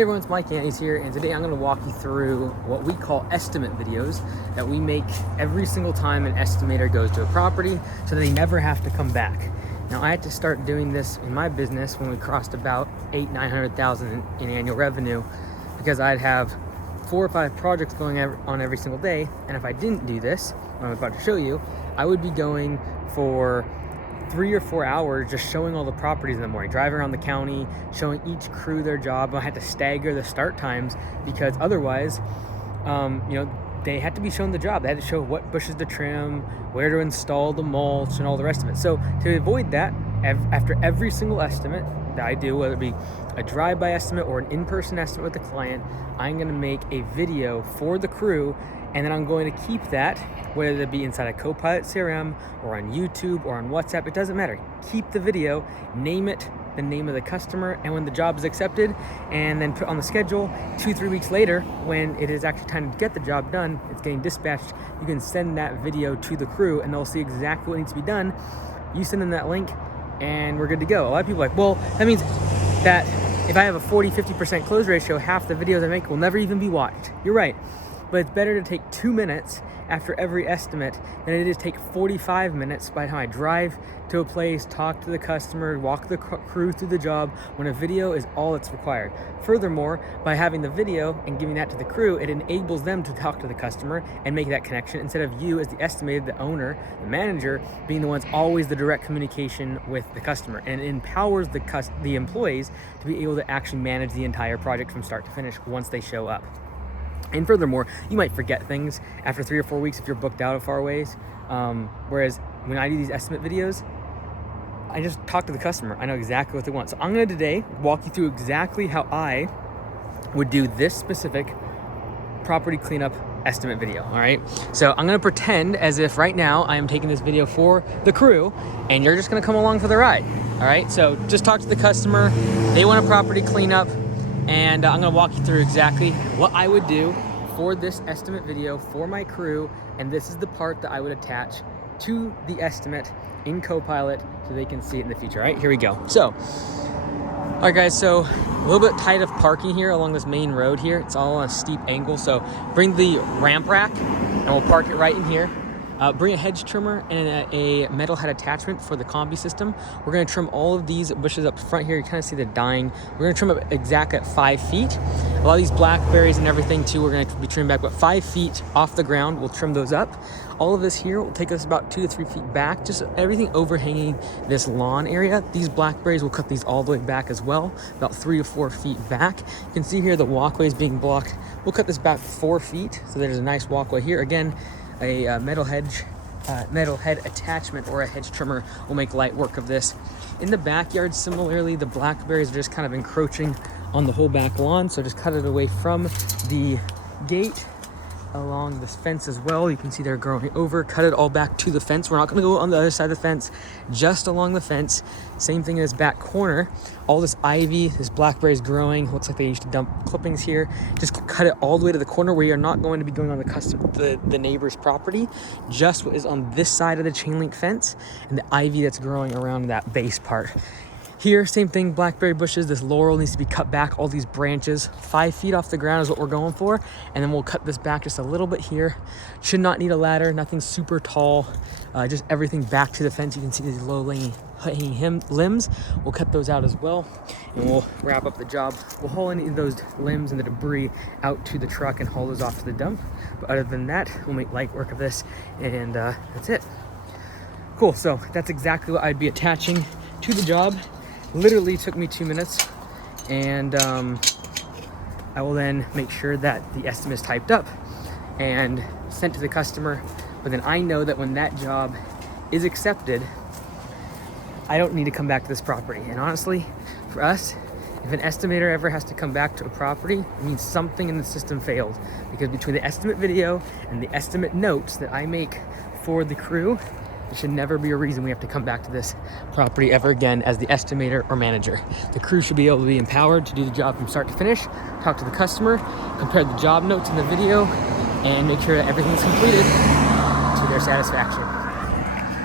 Hey everyone, it's Mike Antes here, and today I'm going to walk you through what we call estimate videos that we make every single time an estimator goes to a property so that they never have to come back. Now, I had to start doing this in my business when we crossed about $800,000-900,000 in annual revenue, because I'd have 4 or 5 projects going on every single day, and if I didn't do this, what I'm about to show you, I would be going for 3 or 4 hours just showing all the properties in the morning, driving around the county, showing each crew their job. I had to stagger the start times because otherwise, they had to be shown the job. They had to show what bushes to trim, where to install the mulch, and all the rest of it. So to avoid that, after every single estimate that I do, whether it be a drive-by estimate or an in-person estimate with the client, I'm going to make a video for the crew, and then I'm going to keep that, whether it be inside a Copilot CRM or on YouTube or on WhatsApp, it doesn't matter. Keep the video, name it the name of the customer, and when the job is accepted, and then put on the schedule, 2-3 weeks later, when it is actually time to get the job done, it's getting dispatched, you can send that video to the crew and they'll see exactly what needs to be done. You send them that link and we're good to go. A lot of people are like, well, that means that if I have a 40-50% close ratio, half the videos I make will never even be watched. You're right. But it's better to take 2 minutes after every estimate than it is take 45 minutes by the time I drive to a place, talk to the customer, walk the crew through the job, when a video is all that's required. Furthermore, by having the video and giving that to the crew, it enables them to talk to the customer and make that connection instead of you as the estimator, the owner, the manager, being the ones always the direct communication with the customer. And it empowers the employees to be able to actually manage the entire project from start to finish once they show up. And furthermore, you might forget things after 3 or 4 weeks if you're booked out a far ways. Whereas when I do these estimate videos, I just talk to the customer. I know exactly what they want. So I'm going to today walk you through exactly how I would do this specific property cleanup estimate video. All right. So I'm going to pretend as if right now I am taking this video for the crew and you're just going to come along for the ride. All right. So just talk to the customer. They want a property cleanup. And I'm gonna walk you through exactly what I would do for this estimate video for my crew. And this is the part that I would attach to the estimate in Copilot so they can see it in the future. All right, here we go. So, all right guys, so a little bit tight of parking here along this main road here. It's all on a steep angle. So bring the ramp rack and we'll park it right in here. Bring a hedge trimmer and a metal head attachment for the combi system. We're gonna trim all of these bushes up front here. You kind of see the dying. We're gonna trim up exact at 5 feet. A lot of these blackberries and everything too, we're gonna be trimming back, but 5 feet off the ground, we'll trim those up. All of this here will take us about 2 to 3 feet back, just everything overhanging this lawn area. These blackberries, we'll cut these all the way back as well, about 3 to 4 feet back. You can see here the walkway is being blocked. We'll cut this back 4 feet, so there's a nice walkway here. Again, a metal head attachment or a hedge trimmer will make light work of this. In the backyard, similarly, the blackberries are just kind of encroaching on the whole back lawn, so just cut it away from the gate along this fence as well. You can see they're growing over. Cut it all back to the fence. We're not going to go on the other side of the fence, just along the fence. Same thing in this back corner. All this ivy, this blackberry is growing. Looks like they used to dump clippings here. Just cut it all the way to the corner where you're not going to be going on the neighbor's property. Just what is on this side of the chain link fence and the ivy that's growing around that base part. Here, same thing, blackberry bushes. This laurel needs to be cut back, all these branches. 5 feet off the ground is what we're going for. And then we'll cut this back just a little bit here. Should not need a ladder, nothing super tall. Just everything back to the fence. You can see these low hanging limbs. We'll cut those out as well. And we'll wrap up the job. We'll haul any of those limbs and the debris out to the truck and haul those off to the dump. But other than that, we'll make light work of this. And that's it. Cool, so that's exactly what I'd be attaching to the job. Literally took me 2 minutes, and I will then make sure that the estimate is typed up and sent to the customer. But then I know that when that job is accepted, I don't need to come back to this property. And honestly, for us, if an estimator ever has to come back to a property, it means something in the system failed. Because between the estimate video and the estimate notes that I make for the crew, there should never be a reason we have to come back to this property ever again as the estimator or manager. The crew should be able to be empowered to do the job from start to finish, talk to the customer, compare the job notes in the video, and make sure that everything's completed to their satisfaction.